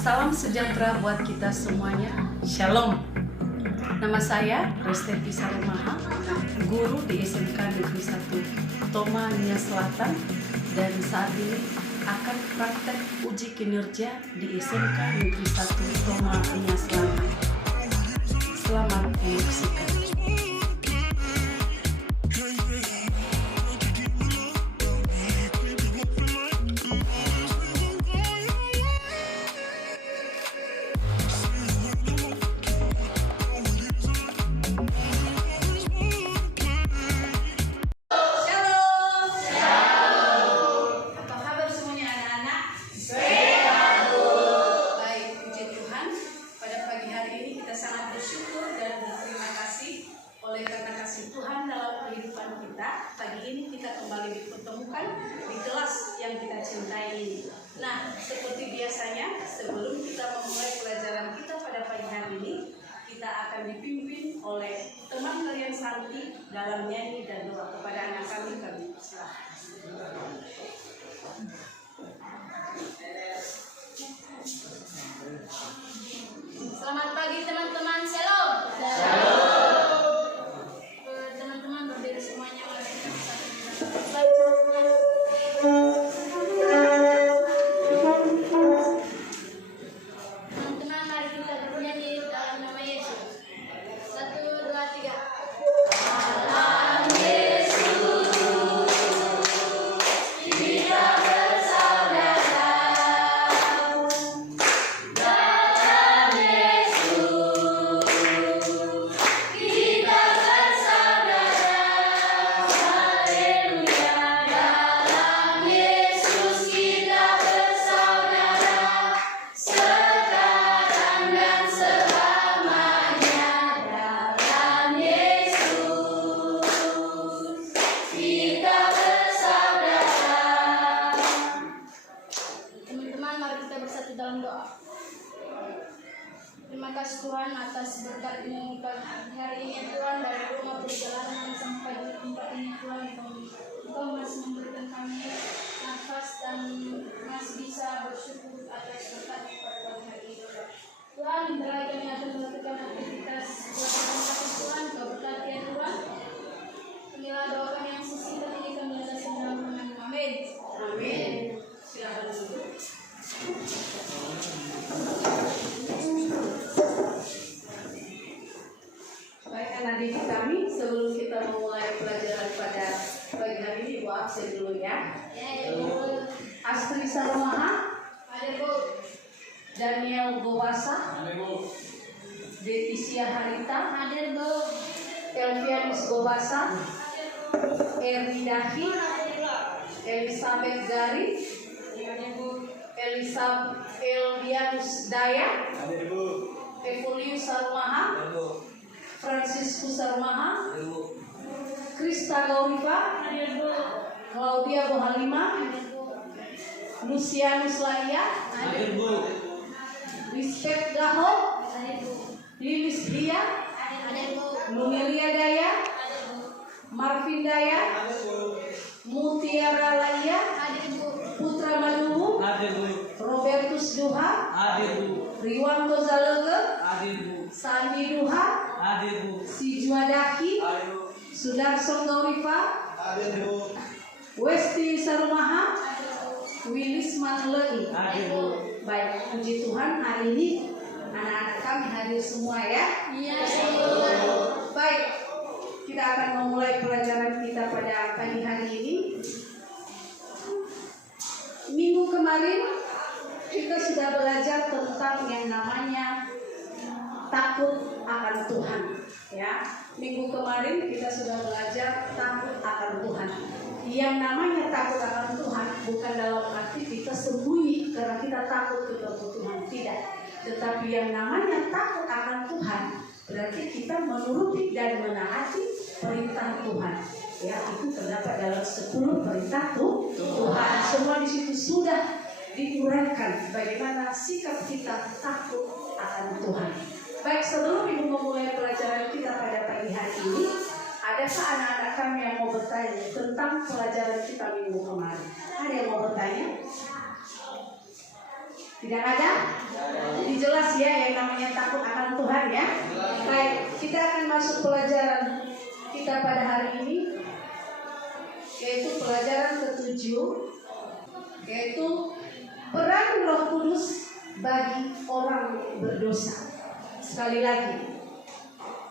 Salam sejahtera buat kita semuanya. Shalom. Nama saya Resteti Sarumaha, guru di SMK Negeri 1 Toma Nia Selatan, dan saat ini akan praktek uji kinerja di SMK Negeri 1 Toma Nia Selatan. Selamat menyaksikan. Pagi ini kita kembali dipertemukan di kelas yang kita cintai ini. Nah, seperti biasanya, sebelum kita memulai pelajaran kita pada pagi hari ini, kita akan dipimpin oleh teman kalian Santi dalam nyanyi dan doa. Kepada anak kami silakan. Selamat pagi teman-teman, shalom. Teman-teman berdiri semuanya, mari kita teman-teman, mari kita bernyanyi dalam nama Yesus. 1, 2, 3. Dalam Yesus kita bersaudara. Dalam Yesus kita bersaudara. Haleluya. Dalam Yesus kita bersaudara. Sekarang dan selamanya. Dalam Yesus kita bersaudara. Teman-teman, mari kita bersatu dalam doa. Terima kasih Tuhan atas berkat-Mu pagi hari ini ya Tuhan, dari rumah perjalanan sampai di tempat ini Tuhan. Engkau masih memberikan kami nafas dan masih bisa bersyukur atas berkat-Mu pada pagi hari ini Tuhan. Berlagi kami akan melakukan aktivitas pelajaran kami Tuhan. Kau berkati ya Tuhan. Inilah doa kami yang sesingkat ini, kami atas dalam nama-Mu. Amin. Amin. Silakan duduk. Baik anak didik kami, sebelum kita memulai pelajaran pada pagi hari ini, ibu absen dulu ya. Ya, Ibu. Astri Sarumaha, Ada Bu. Daniel Gowasa, Detisia Harita, Ada Bu. Elvianus Gowasa, Eri Dahi, Elizabeth Gari, Elvianus Daya, Evulius Sarumaha, Franciscus Sarumaha, Krista Gaurifa, Claudia Bohalima, Lucianus Laia, Lisbeth Gaho, Lilis Dia, Numelia Daya, Marvin Daya, Mutiara Laia, Putra Maduhu, Robertus Duha, Riwanto Zalege, Sandi Duha, Si Juadaki, Sudarso Gaurifa, Westi Sarumaha, Willis Manlei. Baik, puji Tuhan, hari ini anak-anak kami hadir semua ya. Iya. Baik, kita akan memulai pelajaran kita pada pagi hari ini. Minggu kemarin kita sudah belajar tentang yang namanya takut akan Tuhan, ya. Minggu kemarin kita sudah belajar takut akan Tuhan. Yang namanya takut akan Tuhan bukan dalam arti kita sembunyi karena kita takut ketemu Tuhan, tidak. Tetapi yang namanya takut akan Tuhan berarti kita menuruti dan menaati perintah Tuhan. Ya, itu terdapat dalam 10 perintah Tuhan. Semua di situ sudah diuraikan bagaimana sikap kita takut akan Tuhan. Baik, sebelum Ibu memulai pelajaran kita pada pagi hari ini, adakah anak-anak kami yang mau bertanya tentang pelajaran kita minggu kemarin? Ada yang mau bertanya? Tidak ada? Jadi jelas ya yang namanya takut akan Tuhan ya. Baik, kita akan masuk pelajaran kita pada hari ini, yaitu pelajaran ke-7, yaitu peran Roh Kudus bagi orang berdosa. Sekali lagi,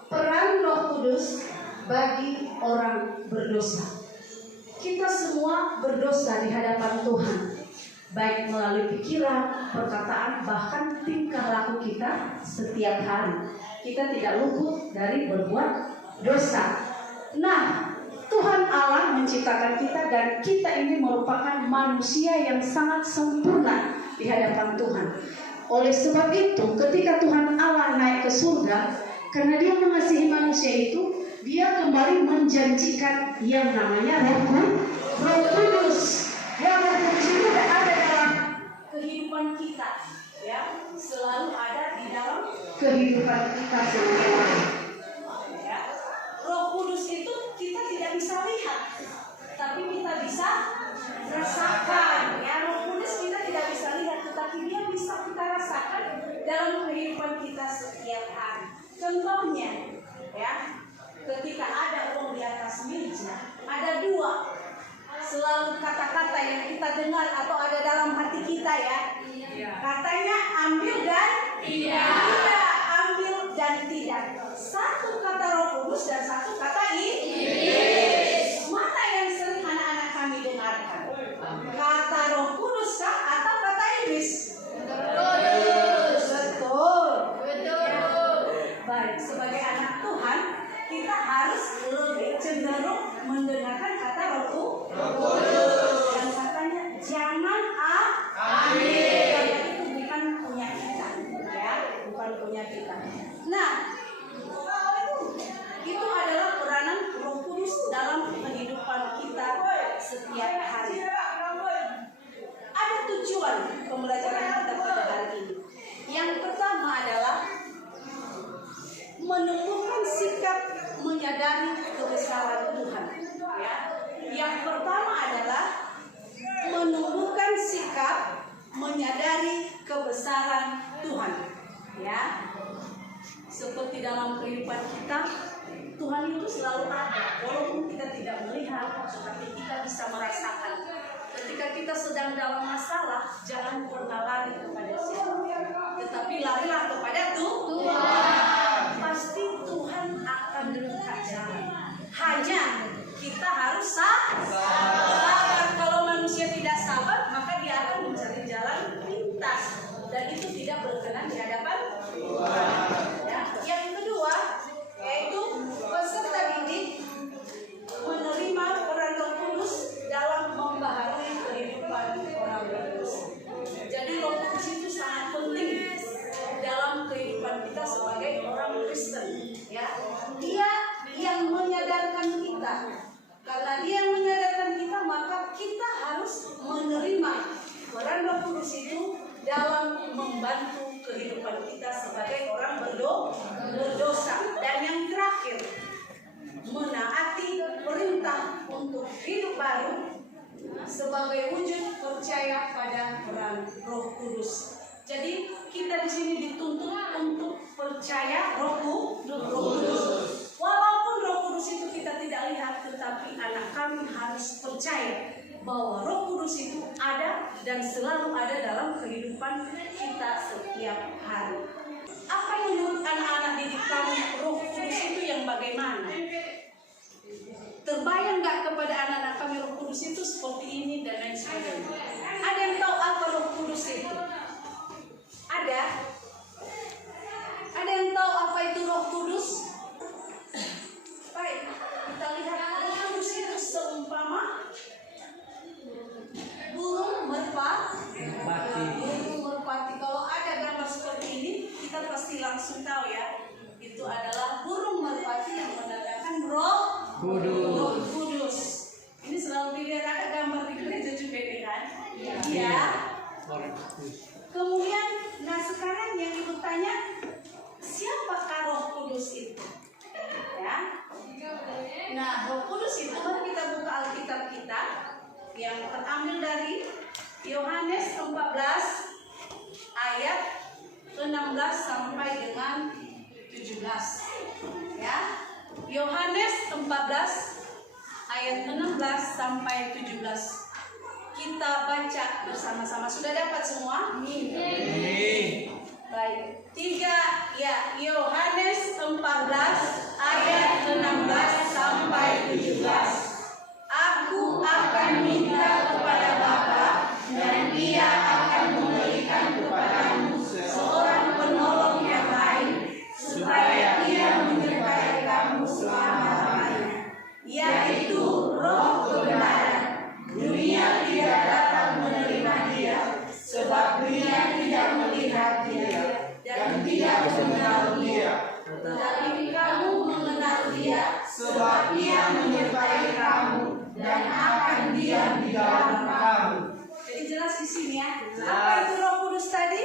peran Roh Kudus bagi orang berdosa. Kita semua berdosa di hadapan Tuhan, baik melalui pikiran, perkataan, bahkan tingkah laku kita setiap hari. Kita tidak luput dari berbuat dosa. Nah, Tuhan Allah menciptakan kita dan kita ini merupakan manusia yang sangat sempurna di hadapan Tuhan. Oleh sebab itu, ketika Tuhan Allah naik ke surga, karena Dia mengasihi manusia itu, Dia kembali menjanjikan yang namanya Roh Kudus. Yang Roh Kudus itu ada dalam kehidupan kita, ya, selalu ada di dalam kehidupan kita sehari-hari. Ya. Roh Kudus itu kita tidak bisa lihat, tapi kita bisa rasakan. Ya, Roh Kudus kita tidak bisa lihat, tetapi Dia bisa kita rasakan dalam kehidupan kita setiap hari. Contohnya, ya, ketika ada uang di atas meja, ada dua selalu kata-kata yang kita dengar atau ada dalam hati kita ya. Katanya ambil dan tidak, ambil dan tidak. Satu kata Roh Kudus dan satu kata iblis. Mana yang sering anak-anak kami dengarkan? Kata Roh Kudus kah atau kata iblis? Betul. Baik, sebagai anak Tuhan kita harus lebih cenderung mendengarkan kata Roh Kudus. Dan katanya jangan ambil. Itu bukan punya kita, ya, bukan punya kita. Nah, itu adalah peranan Roh Kudus dalam kehidupan kita setiap hari. Ada tujuan pembelajaran kita pada hari ini. Yang pertama adalah menumbuhkan sikap menyadari kebesaran Tuhan. Ya. Yang pertama adalah menumbuhkan sikap menyadari kebesaran Tuhan. Ya. Seperti dalam kehidupan kita, Tuhan itu selalu ada, walaupun kita tidak melihat, tetapi kita bisa merasakan. Ketika kita sedang dalam masalah, jangan pernah lari kepada siapa, tetapi larilah kepada Tuhan. Pasti Tuhan akan buka jalan. Hanya kita harus sabar. Kalau manusia tidak sabar, maka dia akan mencari jalan pintas, dan itu tidak berkenan di hadapan Tuhan. Ya. Yang kedua, yaitu peserta didik menerima peran Roh Kudus dalam membaharui kehidupan orang berdosa. Jadi Roh Kudus itu sangat penting dalam kehidupan kita sebagai orang Kristen. Ya, Dia yang menyadarkan kita. Karena Dia yang menyadarkan kita, maka kita harus menerima peran Roh Kudus itu dalam membantu kehidupan kita sebagai orang berdosa. Dan yang terakhir, menaati perintah untuk hidup baru sebagai wujud percaya pada peran Roh Kudus. Jadi kita di sini dituntut untuk percaya Roh Kudus. Walaupun Roh Kudus itu kita tidak lihat, tetapi anak kami harus percaya bahwa Roh Kudus itu ada dan selalu ada dalam kehidupan kita setiap hari. Apa menurut anak-anak didik kami Roh Kudus itu yang bagaimana? Terbayang nggak kepada anak-anak kami Roh Kudus itu seperti ini dan lain sebagainya? Ada yang tahu apa Roh Kudus itu? Ada? Ada yang tahu apa itu Roh Kudus? Baik, kita lihat Roh Kudus itu seumpama burung merpati. Burung merpati. Kalau ada gambar seperti ini, kita pasti langsung tahu ya. Itu adalah burung merpati yang menandakan Roh Kudus. Ini selalu dilihat ada gambar di gereja juga ini kan? Iya. Kemudian, nah sekarang yang ibu tanya, siapakah Roh Kudus itu? Ya. Nah, Roh Kudus itu, mari kita buka Alkitab kita yang terambil dari Yohanes 14 17. Ya. Yohanes 14 ayat 16 sampai 17. Kita baca bersama-sama. Sudah dapat semua? Baik. 3 ya, Yohanes 14 ayat 16 sampai 17. Aku akan minta kepada Bapa dan Dia akan memberikan kepadamu seorang penolong yang lain supaya Ia menyertai kamu selama-lamanya, yaitu Roh kebenaran. Dunia tidak dapat menerima Dia sebab dunia tidak melihat Dia dan tidak mengenal Dia. Tetapi kamu mengenal Dia sebab Ia menyertai kamu dan akan diam di dalam kamu. Jadi jelas di sini ya. Apa itu Roh Kudus tadi?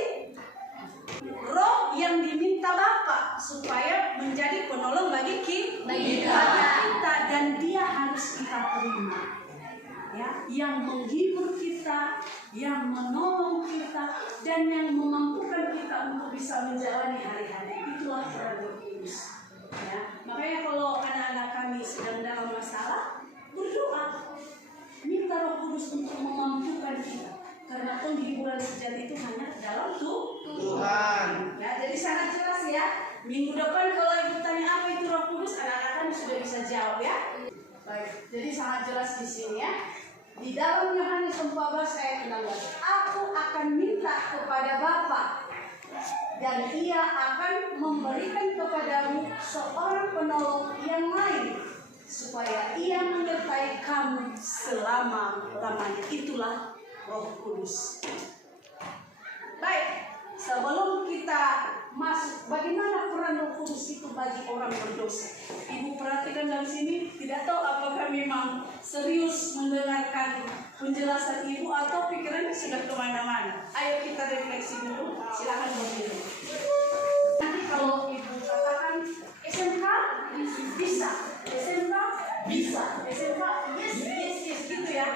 Roh yang diminta Bapa supaya menjadi penolong bagi kita dan Dia harus kita terima. Ya, yang menghibur kita, yang menolong kita, dan yang memampukan kita untuk bisa menjalani hari-hari. Itulah peran Roh Kudus. Ya, makanya kalau anak-anak kami sedang dalam masalah, berdoa, minta Roh Kudus untuk memampukan kita. Karena penghiburan sejati itu hanya dalam Tuhan. Ya, jadi sangat jelas ya. Minggu depan kalau ibu tanya apa itu Roh Kudus, anak-anak kami sudah bisa jawab ya. Baik, jadi sangat jelas di sini ya. Di dalam Yohanes 14 ayat 16, aku akan minta kepada Bapa dan Ia akan memberikan kepadamu seorang penolong yang lain supaya Ia menyertai kamu selama-lamanya. Itulah Roh Kudus. Baik, sebelum kita masuk, bagaimana peran Roh Kudus itu bagi orang berdosa? Ibu perhatikan dari sini, tidak tahu apakah memang serius mendengarkan penjelasan ibu atau pikirannya sudah kemana-mana. Ayo kita refleksi dulu, silakan berdiri. Nanti kalau ibu katakan SMK bisa, SMK bisa, SMK yes gitu ya.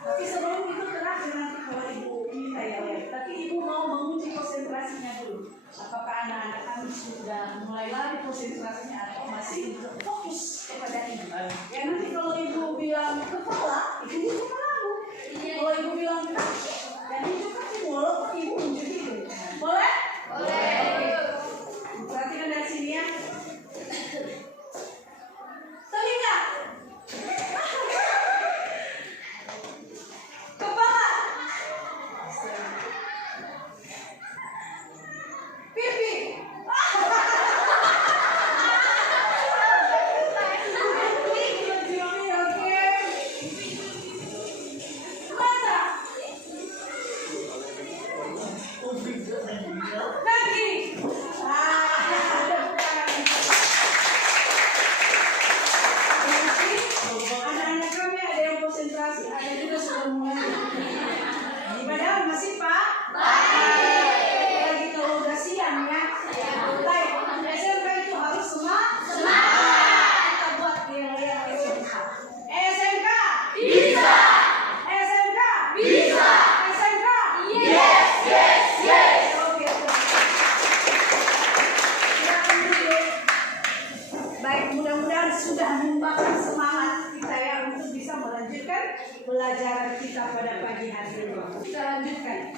Tapi sebelum itu terakhir nanti kalau ibu minta ya, tapi ibu mau menguji konsentrasinya dulu. Apakah anak-anak kami sudah mulai lari konsentrasinya atau masih fokus kepada ibu? Ya nanti kalau ibu bilang kepala, ibu kepalamu. Kalau ibu bilang kaki, dan itu kaki walaupun ibu menunjuk itu. Boleh? Boleh. Perhatikan dari sini ya. Telinga. Kepala. Pipi. Mata. Kaki. Anak-anak kami ada yang konsentrasi, ada juga sudah mulai. Padahal masih Pak. Lagi kalau udah siang ya. Baik, SMK itu harus semangat. Kita buat yang SMK. SMK bisa. SMK bisa. SMK yes. Oke. Silakan duduk. Baik, mudah-mudahan sudah membakar semangat kita ya untuk bisa melanjutkan pelajaran kita pada pagi hari ini. Kita lanjutkan.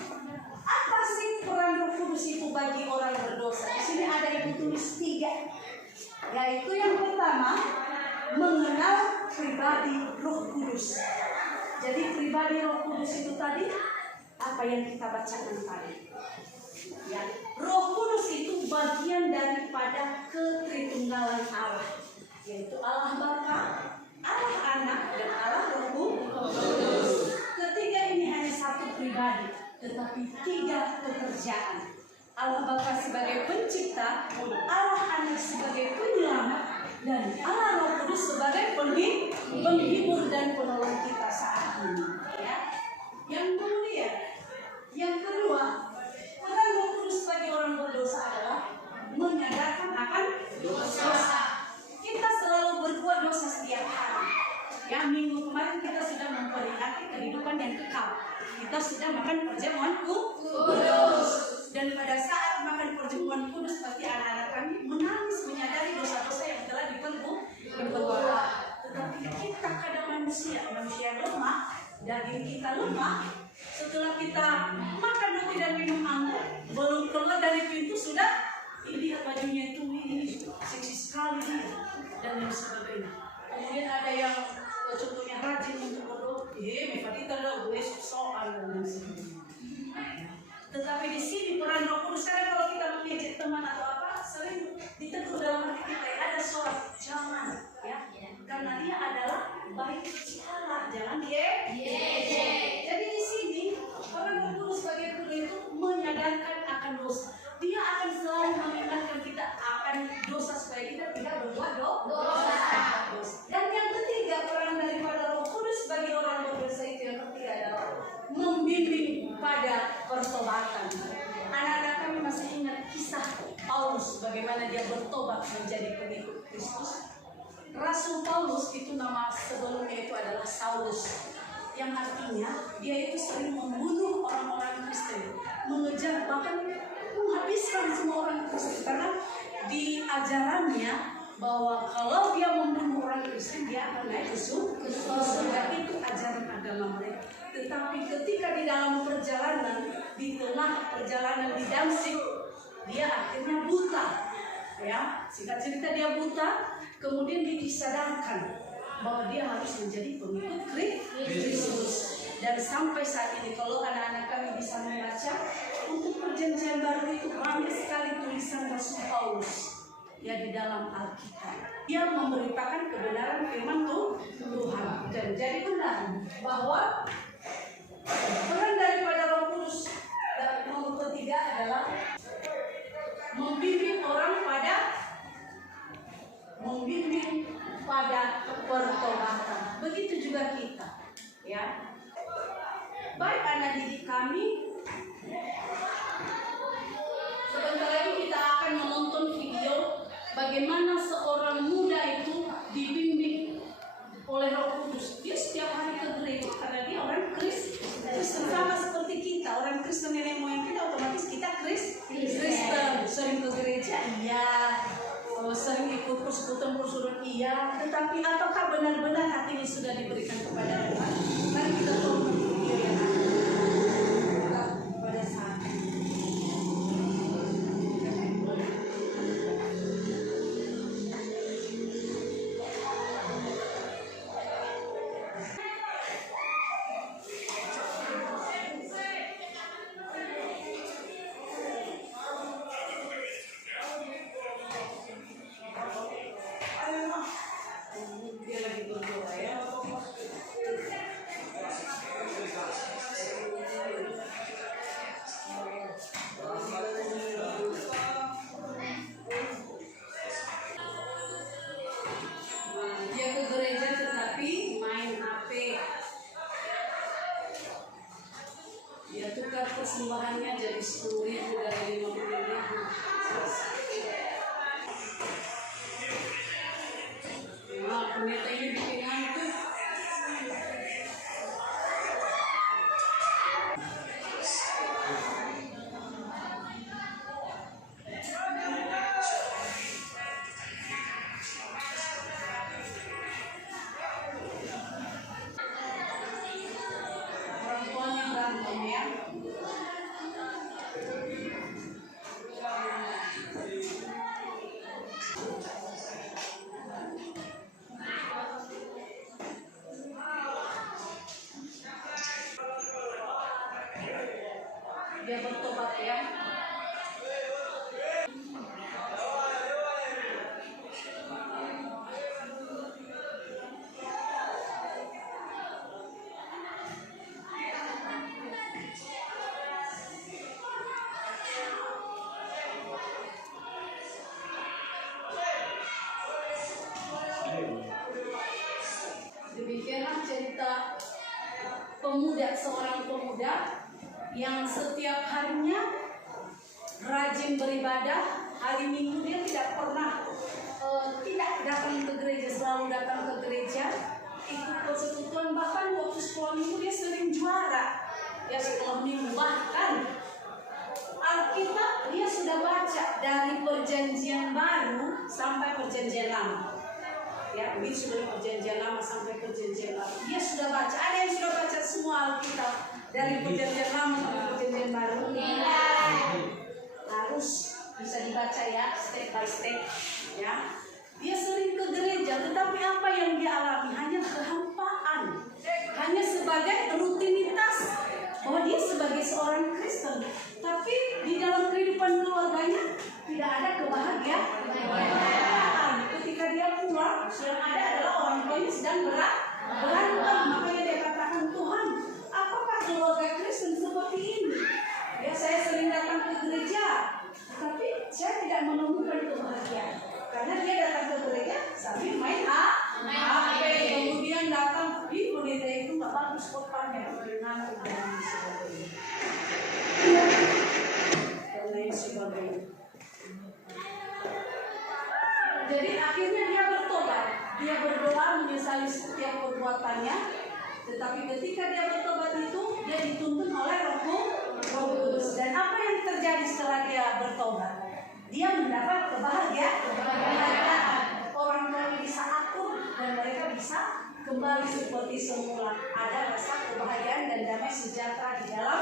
Apa sih peran Roh Kudus itu bagi orang berdosa? Di sini ada ibu tulis 3. Yaitu yang pertama, mengenal pribadi Roh Kudus. Jadi pribadi Roh Kudus itu tadi apa yang kita bacakan tadi. Ya, Roh Kudus itu bagian daripada ketritunggalan Allah, yaitu Allah Bapa, Allah Anak, dan Allah Roh Kudus. Ketiga ini hanya satu pribadi, tetapi 3 pekerjaan. Allah Bapa sebagai pencipta, Allah Anak sebagai penyelamat, dan Allah Roh Kudus sebagai penghibur dan penolong kita saat ini. Ya. Yang mulia, yang kedua, peran Roh Kudus bagi orang berdosa adalah menyadarkan akan dosa. Kita selalu berbuat dosa setiap hari. Ya, minggu kemarin kita sudah memperingati kehidupan yang kekal. Kita sudah makan perjamuan kudus. Dan pada saat makan perjamuan kudus, pasti anak-anak kami menangis menyadari disiplin. Kemudian ada yang contohnya rajin untuk berdoa, kita dah gue soal dan sebagainya. Tetapi di sini peran Roh Kudus, kadang kalau kita mengejek teman atau apa, sering ditegur dalam hati kita, ada suara jangan, ya, karena dia adalah baik secara, jangan dia. Jadi di sini peran Roh Kudus sebagai guru itu menyadarkan akan dosa. Dia akan selalu mengingatkan kita akan dosa supaya kita tidak berbuat dosa. Dan yang ketiga, peran daripada Roh Kudus bagi orang berdosa itu yang ketiga adalah membimbing pada pertobatan. Anak-anak kami masih ingat kisah Paulus bagaimana dia bertobat menjadi pengikut Kristus. Rasul Paulus itu nama sebelumnya itu adalah Saulus, yang artinya dia itu sering membunuh orang-orang Kristen, mengejar bahkan menghabiskan semua orang Kristen, karena di ajarannya bahwa kalau dia membunuh orang Kristen dia akan naik ke surga. Itu ajaran agama mereka. Tetapi ketika di dalam perjalanan, di tengah perjalanan di Damsyik, dia akhirnya buta. Ya, singkat cerita dia buta. Kemudian dia disadarkan bahwa dia harus menjadi pengikut Kristus. Dan sampai saat ini kalau anak-anak kami bisa membaca, untuk perjanjian baru itu banyak sekali tulisan Rasul Paulus ya di dalam Alkitab. Dia memberitakan kebenaran firman Tuhan. Dan jadi benar bahwa peran daripada Roh Kudus dan nomor ketiga adalah membimbing orang pada pertobatan. Begitu juga kita, ya. Baik anak didik kami, sebentar lagi kita akan menonton video bagaimana seorang muda itu dibimbing oleh Roh Kudus. Dia setiap hari ke gereja karena dia orang Kristen, sama seperti kita. Orang Kristen nenek moyang kita, otomatis kita Kristen. Sering ke gereja, iya. Sering ikut persekutuan iya. Tetapi apakah benar-benar hati ini sudah diberikan kepada Tuhan? Mari kita tonton video yang ada pada saat ini. Dia lagi berdoa ya. Dia ke gereja tetapi main HP. Dia tukar persembahannya jadi 10.000 dari 50.000. Pendeta ini bikin ngantuk. Orang tuanya berantem ya. Dia bertobat ya. Demikianlah cerita seorang pemuda yang setiap harinya rajin beribadah. Hari Minggu dia tidak pernah tidak datang ke gereja, selalu datang ke gereja, ikut persekutuan. Bahkan waktu sekolah minggu dia sering juara ya, sekolah minggu. Bahkan Alkitab dia sudah baca dari perjanjian baru sampai perjanjian lama ya, begitu sebelum perjanjian lama sampai perjanjian baru dia sudah baca. Ada yang sudah baca semua Alkitab dari perjanjian lama sampai perjanjian baru? Harus bisa dibaca ya, step by step ya. Dia sering ke gereja, tetapi apa yang dia alami hanya kehampaan, hanya sebagai rutinitas bahwa dia sebagai seorang Kristen, tapi di dalam kehidupan keluarganya tidak ada kebahagiaan. Ketika dia pulang, yang ada adalah orang tuanya sedang berantem. Makanya dia katakan, Tuhan, apakah keluarga Kristen seperti ini? Ya, saya sering datang ke gereja, tapi saya tidak menemukan kebahagiaan. Karena dia datang ke gereja sambil main HP, kemudian datang di pendeta itu nggak bagus khotbahnya, ngantuk dan sebagainya. Dan lain sebagainya. Jadi akhirnya dia bertobat, dia berdoa menyesali setiap perbuatannya. Tetapi ketika dia bertobat itu, dia dituntun oleh Roh Kudus. Dan apa yang terjadi setelah dia bertobat? Dia mendapat kebahagiaan. Orang tuanya bisa akur dan mereka bisa kembali seperti semula. Ada rasa kebahagiaan dan damai sejahtera di dalam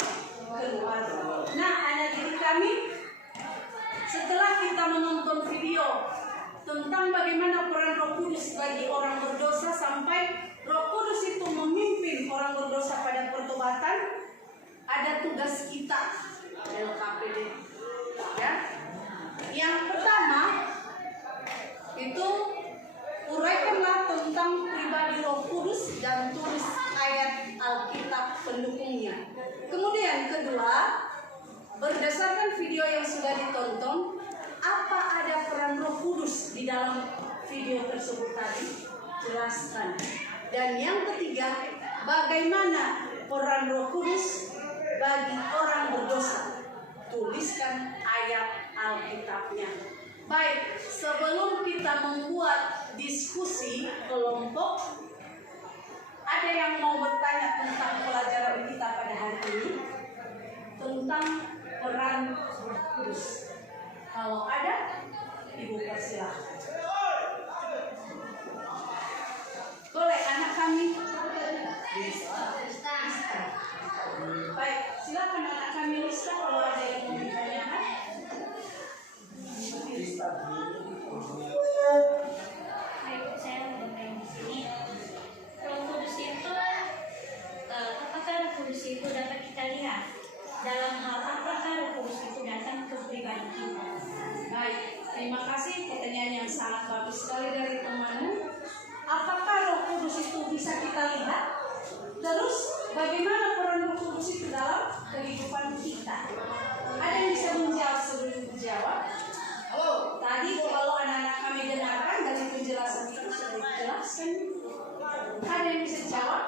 keluarga. Nah, anak didik kami, setelah kita menonton video tentang bagaimana peran Roh Kudus bagi orang berdosa sampai Roh Kudus itu memimpin orang berdosa pada pertobatan, ada tugas kita LKPD. Ya. Yang pertama itu uraikanlah tentang pribadi Roh Kudus dan tulis ayat Alkitab pendukungnya. Kemudian kedua, berdasarkan video yang sudah ditonton, apa ada peran Roh Kudus di dalam video tersebut tadi? Jelaskan. Dan yang ketiga, bagaimana peran Roh Kudus bagi orang berdosa? Tuliskan ayat Alkitabnya. Baik, sebelum kita membuat diskusi kelompok, ada yang mau bertanya tentang pelajaran kita pada hari ini tentang peran Roh Kudus. Kalau ada, Ibu persilahkan. Boleh anak kami? Baik, silakan anak kami Lista kalau ada yang mau ditanyakan. Baik, saya bermain di sini. Roh Kudus itu, apakah Roh Kudus itu dapat kita lihat? Dalam hal apakah Roh Kudus itu datang ke pribadi kita? Baik, terima kasih pertanyaan yang sangat bagus sekali dari temanmu. Apakah Roh Kudus itu bisa kita lihat? Terus bagaimana peran Roh Kudus itu dalam kehidupan kita? Ada yang bisa menjawab sebelum dijawab? Halo, tadi kalau anak-anak kami dengarkan dari penjelasan itu sudah dijelaskan. Ada yang bisa jawab?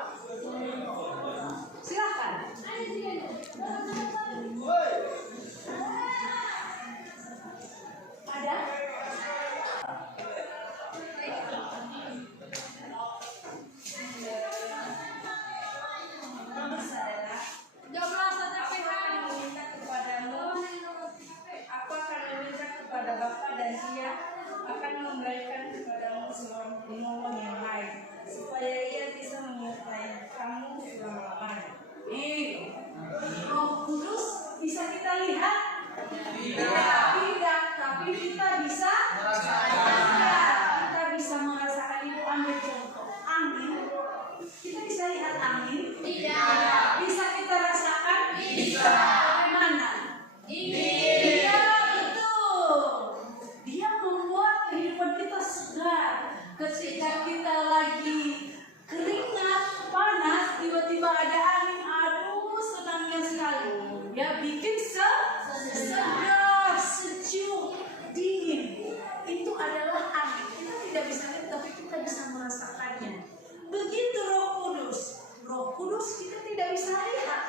Silakan. Ada? Bapa dan Dia akan memberikan kepadamu seorang penolong yang lain, supaya Ia bisa menyertai kamu selama-lamanya. Roh Kudus bisa kita lihat? Tidak, tapi kita bisa merasakan. Kita bisa merasakan. Ibu ambil contoh angin. Kita bisa lihat angin? Tidak. Bisa kita rasakan? Bisa. Bagaimana? Iya, betul. Dia membuat kehidupan kita segar. Ketika kita lagi keringat, panas, tiba-tiba ada angin, aduh senangnya sekali. Ya bikin segar, sejuk, dingin. Itu adalah angin. Kita tidak bisa lihat, tapi kita bisa merasakannya. Begitu Roh Kudus. Roh Kudus kita tidak bisa lihat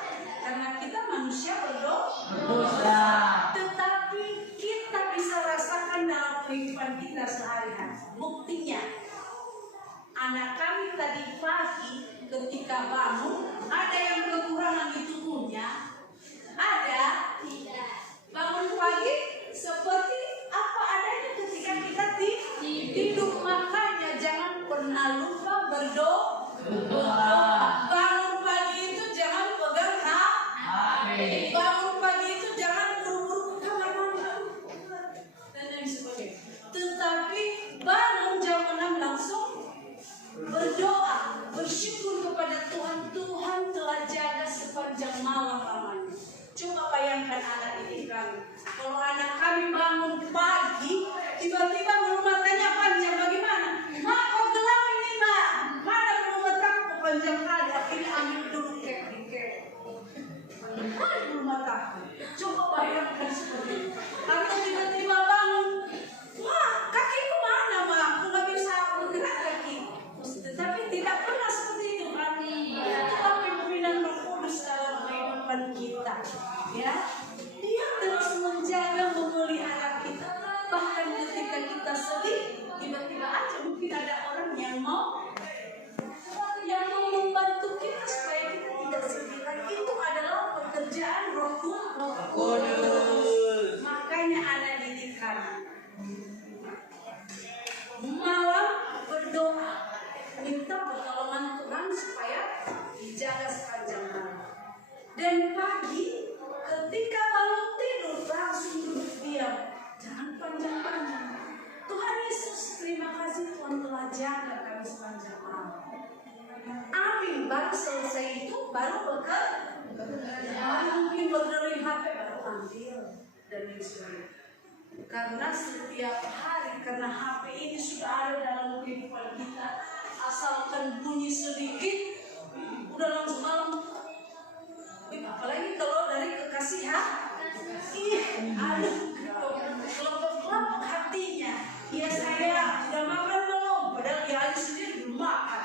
karena kita manusia berdosa. Tetapi kita bisa rasakan dalam kehidupan kita sehari-hari. Buktinya, anak kami tadi pagi ketika bangun, ada yang kekurangan di tubuhnya? Ada? Tidak. Bangun pagi seperti apa adanya ketika kita tidur. Makanya jangan pernah lupa berdoa. Bangun pagi itu jangan pegang HP. Bangun pagi itu jangan buru-buru ke kamar mandi dan lain sebagainya. Tetapi bangun jam 6 langsung ambil dan lain sebagainya. Karena setiap hari, karena HP ini sudah ada dalam kehidupan kita, asalkan bunyi sedikit udah langsung malam. Apalagi kalau dari kekasih aduh, kelompok hatinya. Ya saya udah makan belum? Padahal dia aja sendiri belum makan.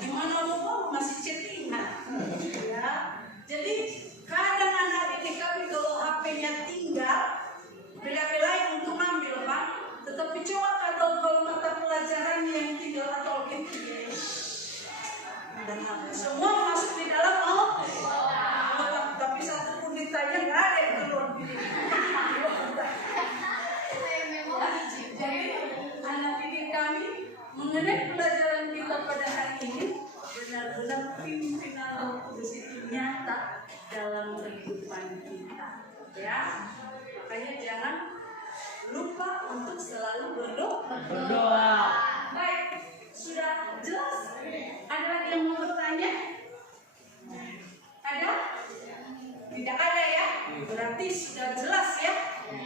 Gimana mau masih chattingan? Ya, jadi kadang anak didik kami kalau HP-nya tinggal, bela-belain untuk ngambil Pak. Tetapi coba kalau mata pelajarannya yang tinggal atau gitu, dan semua masuk di dalam tapi satu pun ditanya nggak ada yang keluar pilih. Jadi anak didik kami mengenai pelajaran kita pada hari ini benar-benar pimpinan Roh Kudus itu nyata dalam kehidupan kita, ya. Makanya jangan lupa untuk selalu berdoa. Baik, sudah jelas? Ada lagi yang mau bertanya? Ada? Tidak ada ya? Berarti sudah jelas ya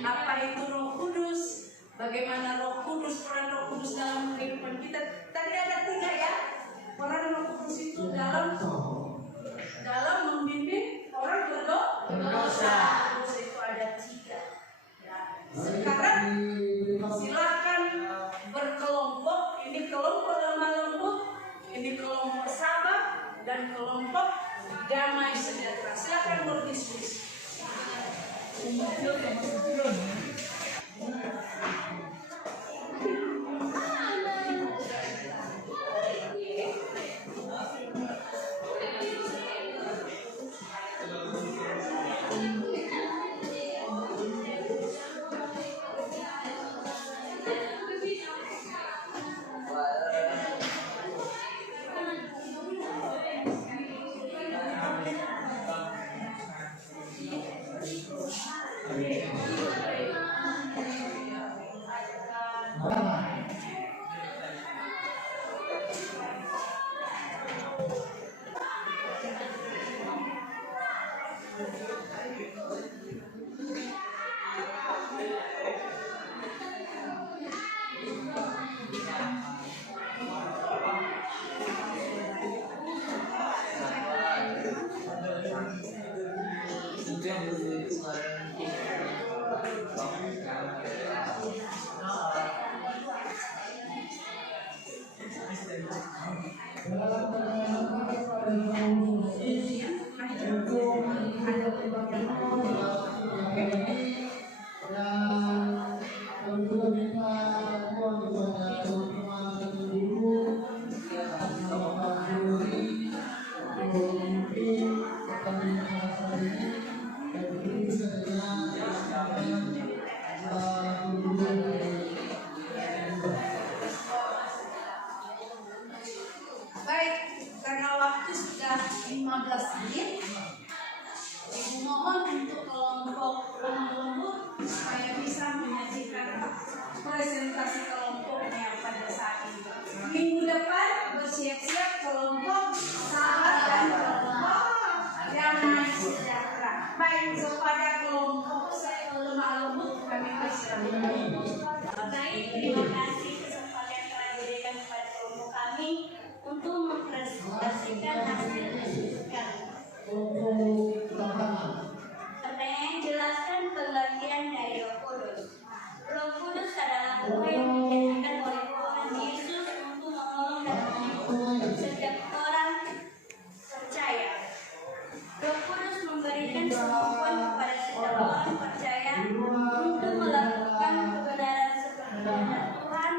apa itu Roh Kudus, bagaimana Roh Kudus, peran Roh Kudus dalam kehidupan kita. Tadi ada 3 ya. Peran Roh Kudus itu dalam membimbing orang berdosa. Terus itu ada 3. Ya. Sekarang silakan berkelompok. Ini kelompok lemah lembut, ini kelompok sabar, dan kelompok damai sejahtera. Silakan berdiskusi. Baik, karena waktu sudah 15 menit, Ibu mohon untuk kelompok lemah lembut supaya bisa menyajikan presentasi kelompoknya pada saat ini. Minggu depan bersiap-siap kelompok sahabat dan kelompok damai sejahtera. Baik, kepada kelompok lemah lembut kami persilakan. Baik, terima kasih kesempatan yang telah diberikan kepada kelompok kami untuk mempresentasikan hasil kami. Pertanyaan, jelaskan pengertian dari Roh Kudus. Roh Kudus adalah Roh yang dijadikan oleh Tuhan Yesus untuk menolong dan menghibur setiap orang percaya. Roh Kudus memberikan kemampuan kepada setiap orang percaya untuk melakukan kebenaran seperti kehendak Tuhan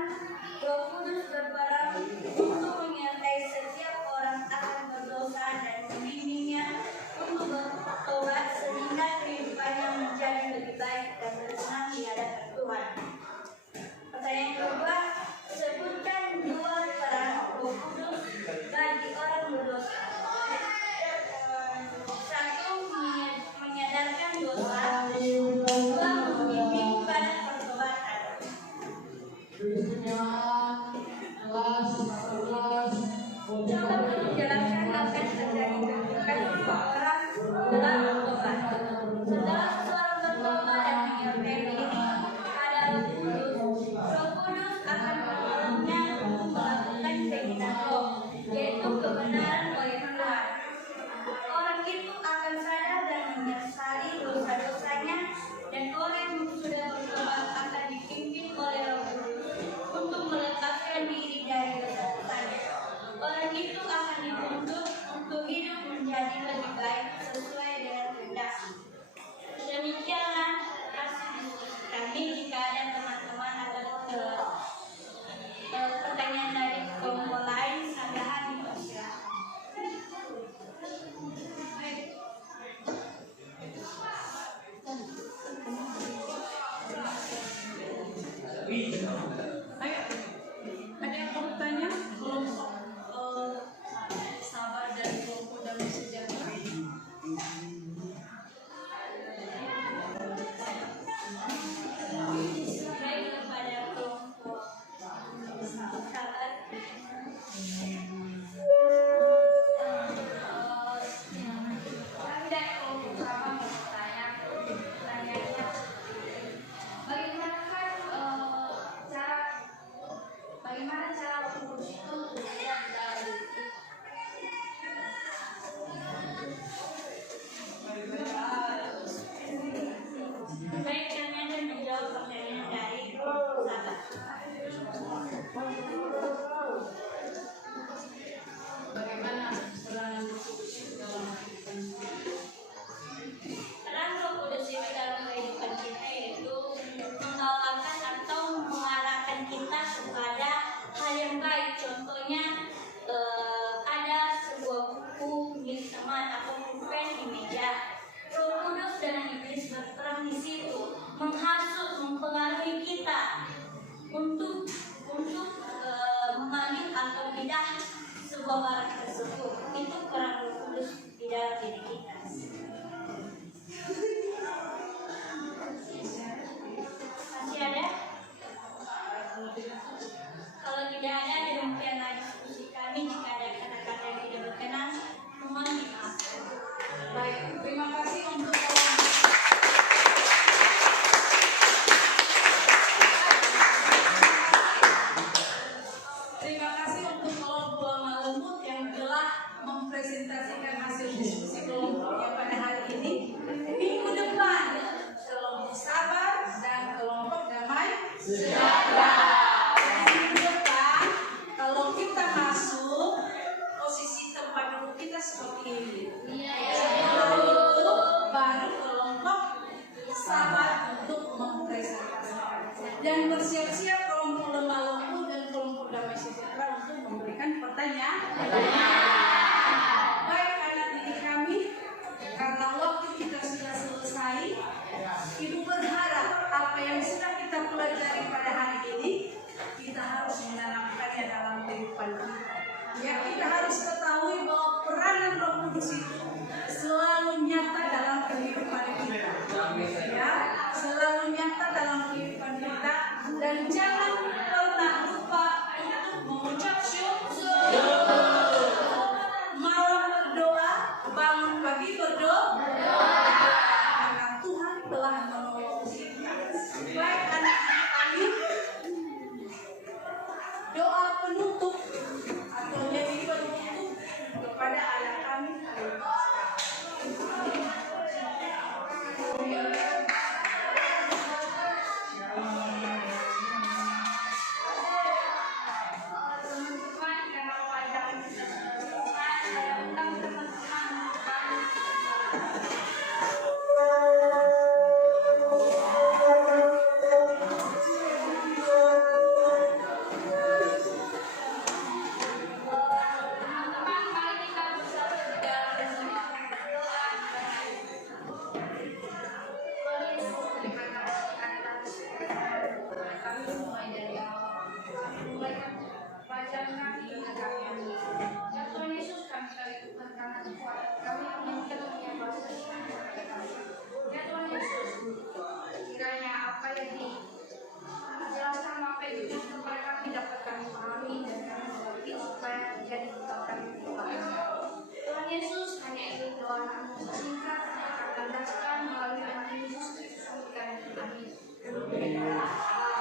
Ayo, ada yang mau tanya? Kelompok sabar dan kelompok damai sejahtera. Baik kepada kelompok sahabat. Ada kelompok sama mau bertanya, pertanyaannya, bagaimana cara Roh Kudus itu bekerja di dalam diri kita? Baik, kami akan menjawab pertanyaan dari sahabat. Bagaimana peranan Roh Kudus dalam kehidupan kita? Peran Roh Kudus itu dalam kehidupan kita yaitu mengawalkan atau mengarahkan kita kepada hal yang baik. Contohnya ada sebuah buku milik teman atau pulpen di meja. Roh Kudus dan iblis berperang di situ, menghasut, mempengaruhi kita untuk mengambil atau tidak sebuah barang tersebut. Itu peran Roh Kudus di dalam diri kita. Masih ada? Kalau tidak ada, demikianlah diskusi kami. Jika ada kata-kata yang tidak berkenan, mohon dimaafkan. Baik, terima kasih untuk kelompok lemah lembut yang telah mempresentasikan hasil diskusi kelompoknya pada hari ini. Minggu depan kelompok sabar dan kelompok damai sejahtera. Dan minggu depan kalau kita masuk posisi tempat duduk kita seperti ini. Setelah itu baru kelompok sabar untuk mempresentasikan dan bersiap-siap kelompok lemah lembut dan kelompok damai sejahtera untuk memberikan pertanyaan. Baik anak didik kami, karena waktu kita sudah selesai, Ibu berharap apa yang sudah kita pelajari pada hari ini kita harus menanamkannya dalam kehidupan kita. Ya, kita harus ketahui bahwa peranan Roh Kudus itu selalu nyata dalam kehidupan kita. Ya, selalu nyata dalam kehidupan kita, dan jangan pernah lupa untuk mengucap syukur. Malam berdoa, bangun pagi berdoa. Karena Tuhan telah menolong kita. Baik anak-anak kami, doa penutup atau nyanyi penutup kepada anak kami. Teman-teman, karena pelajaran kita sudah selesai, saya undang teman-teman teman-teman, mari kita bersatu di dalam berdoa. Kami mulai dari awal, mulaikan pelajaran kami dengan kami. Ya Tuhan Yesus, kami kali Tuhan karena kekuatan kami menginginkan bahasa kepada kami. Ya Tuhan Yesus, kiranya apa yang dijelaskan, apa yang dijelaskan kepada kami dapat kami pahami dan kami mengerti supaya menjadi tetap kami Tuhan Yesus, hanya ini doa kami singkat akan tandaskan melalui anak Yesus Kristus kami. Amin.